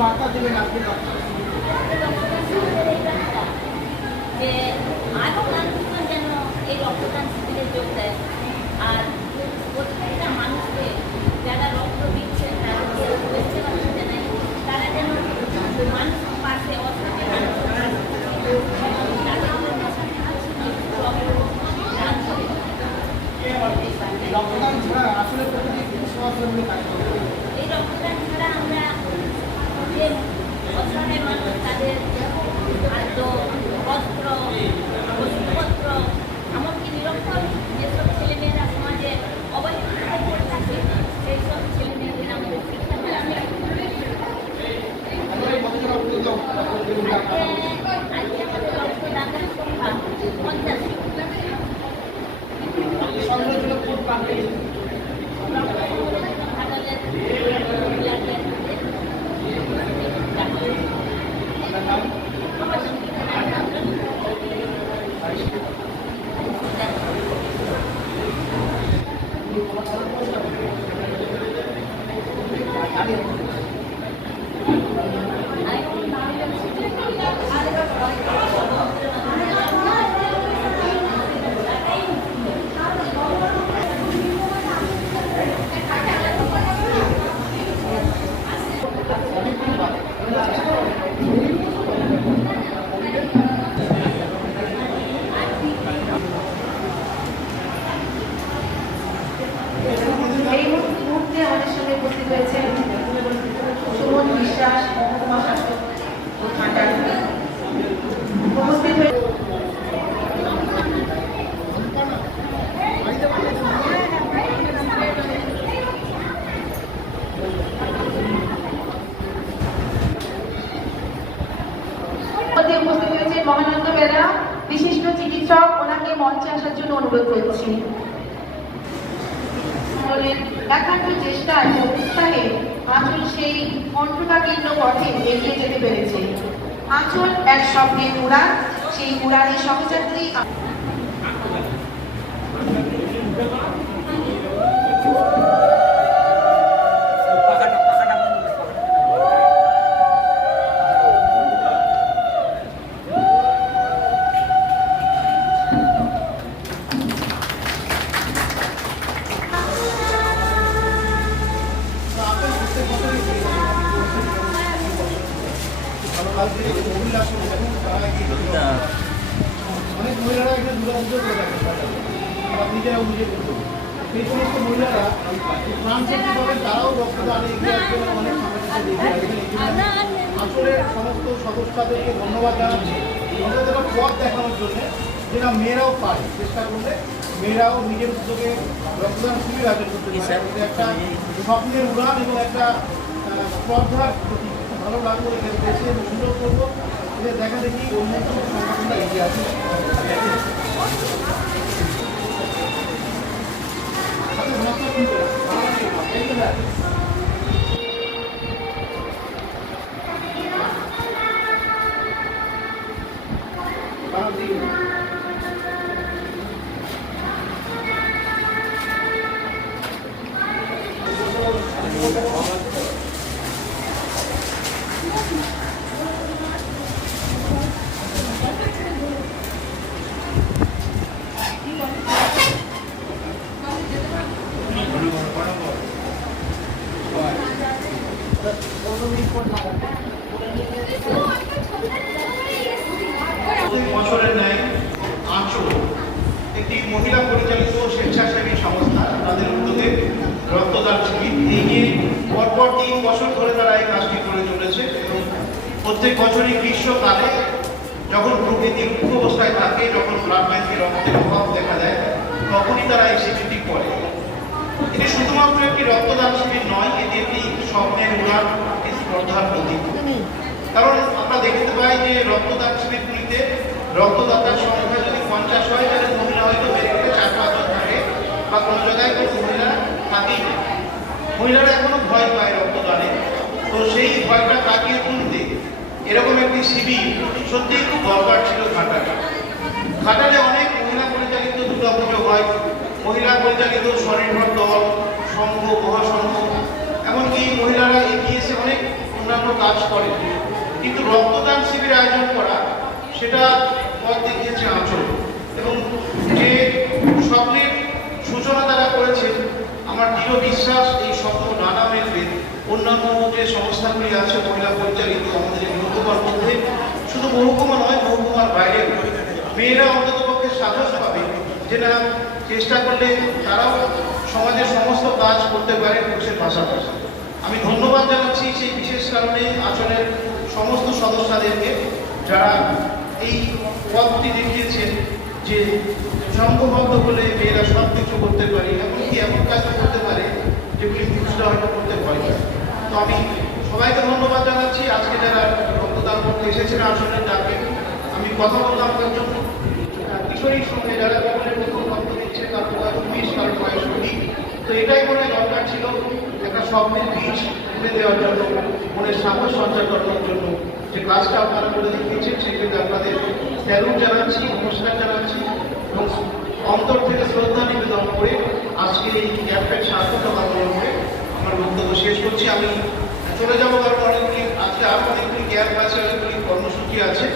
বার্তা দেবেন আপনি যে আরও মানুষজন যেন এই রক্তদান শিবিরে যোগ দেয়। আর প্রত্যেকটা মানুষকে যারা রক্ত দিচ্ছে তাদেরকে শুভেচ্ছা বার্তা জানাই তারা যেন মানুষ পাশে করে রক্তদান ছাড়া আসলে এই রক্তদান ছাড়া আমরা যে অসহায় মানুষ তাদের খাদ্য বস্ত্র ওষুধপত্র এমনকি নিরক্ষর যেসব ছেলেমেয়েরা সমাজে অবহেলিত হয়ে থাকে সেই সব ছেলেমেয়েদের আমাদের শিক্ষা দেওয়া হয়। আমাদের কতজন রক্ত দিল রক্ত দিল আজকে আজকে আমাদের রক্তদানের সংখ্যা পঞ্চাশ সংগ্রহ ছিল কোন প্রান্তে ঘাটালের ব্লাডের আপনার নাম আমার নাম এই মুহূর্তে আমাদের সঙ্গে উপস্থিত হয়েছেন সুমন বিশ্বাস, মহকুমা শাসক ও ঘাটাল উপস্থিত হয়ে মহানন্দ বেরা। বিশিষ্ট চিকিৎসক, ওনাকে মঞ্চে আসার জন্য অনুরোধ করছি। বলেন একান্ত চেষ্টা ও উৎসাহে আঁচল সেই কণ্ঠকাকীর্ণ পথে এগিয়ে যেতে পেরেছে। আঁচল এক স্বপ্নে উড়ান সেই উড়ানে সহযাত্রী অনেক মহিলারা এখানে দুর্গাপুজো করে থাকেন তারা নিজেরাও নিজে করতো সেই সমস্ত মহিলারা প্রাণ শক্তি তারাও রক্তদানে এগিয়ে আসবে অনেক আসলে সমস্ত সদস্যদেরকে ধন্যবাদ জানাচ্ছি আমাদের একটা পথ দেখানোর জন্য যেটা মেয়েরাও পারে চেষ্টা করলে মেয়েরাও নিজের উদ্যোগে রক্তদান শিবির আয়োজন করতে একটা স্বপ্নের উড়ান এবং একটা শ্রদ্ধার প্রতি ভালো লাগল এখানে দেশে সুন্দর করব। এটা দেখা দেখি অন্য সংগঠনটা এগিয়ে আছে। হাতে ধনাত্মক কিন্তু, এই তো দেখ। বানান দিকে। প্রতি বছরের ন্যায় আঁচল একটি মহিলা পরিচালিত স্বেচ্ছাসেবী সংস্থা তাদের উদ্যোগে রক্তদান শিবির এই নিয়ে পরপর তিন বছর ধরে তারা এই কাজটি করে চলেছে এবং প্রত্যেক বছরই গ্রীষ্মকালে যখন প্রকৃতি রুক্ষ অবস্থায় থাকে, যখন ব্লাড ব্যাংকে রক্তের অভাব দেখা দেয়, তখনই তারা এই শিবিরটি করে। এটি শুধুমাত্র একটি রক্তদান শিবির নয়, এটি একটি স্বপ্নের উড়ান, একটি শ্রদ্ধার প্রতীক। কারণ আমরা দেখতে পাই যে রক্তদান শিবিরগুলিতে রক্তদাতার সংখ্যা যদি পঞ্চাশ হয়, তাহলে মহিলা হয়তো বেড়ে গেলে চার পাঁচজন থাকে, বা কোনো জায়গায় কোনো মহিলা থাকেই না। মহিলারা এখনও ভয় পায় রক্তদানে। তো সেই ভয়টা কাটিয়ে তুলতে এরকম একটি শিবির সত্যিই খুব দরকার ছিল ঘাটালে ঘাটালে অনেক মহিলা পরিচালিত দুর্গাপুজো হয়। মহিলা পরিচালিত স্বনির্ভর দল, সংঘ, মহাসংঘ, এমনকি মহিলারা এগিয়ে এসে অনেক অন্যান্য কাজ করে কিন্তু রক্তদান শিবির আয়োজন করা, সেটা পথ দেখিয়েছে আঁচল। এবং যে স্বপ্নের সূচনা তারা আমার দৃঢ় বিশ্বাস, এই স্বপ্ন নানা মেলবে অন্যান্য যে সংস্থাগুলি আছে, মহিলা পরিচালিত আমাদের মহকুমার মধ্যে, শুধু মহকুমা নয়, মহকুমার বাইরে মেয়েরা অন্তত পক্ষে সাহস পাবে যে না, চেষ্টা করলে তারাও সমাজের সমস্ত কাজ করতে পারে পুরুষের পাশাপাশি। আমি ধন্যবাদ জানাচ্ছি সেই বিশেষ কারণে আচরণের সমস্ত সদস্যদেরকে যারা এই পথটি দেখিয়েছেন যে সংঘবদ্ধ হলে মেয়েরা সব কিছু করতে পারে, এমনকি এমন কাজও করতে পারে যেগুলি পুরুষরা হয়তো করতে পায়। তো আমি সবাইকে ধন্যবাদ জানাচ্ছি। আজকে যারা রক্তদান করতে এসেছেন, আসনের ডাকে আমি কথা বললাম তার জন্য। কিশোরীর সঙ্গে যারা জীবনের প্রথম রক্ত দিচ্ছে, তার বয়স উনিশ কারোর বয়স কুড়ি তো এটাই মনে দরকার ছিল, একটা স্বপ্নের বীজ তুলে দেওয়ার জন্য, মনের সাহস সঞ্চার করার জন্য। যে কাজটা আপনারা করে দেখিয়েছেন, সেক্ষেত্রে আপনাদের স্যালুট জানাচ্ছি, নমস্কার জানাচ্ছি। এবং অন্তর থেকে শ্রদ্ধা নিবেদন করে আজকের এই ক্যাম্পের সার্থকতা করে আমার বক্তব্য শেষ করছি। আমি চলে যাব কারণ অনেকগুলি আজকে আরও অনেকগুলি ক্যাম্প আছে অনেকগুলি কর্মসূচি আছে।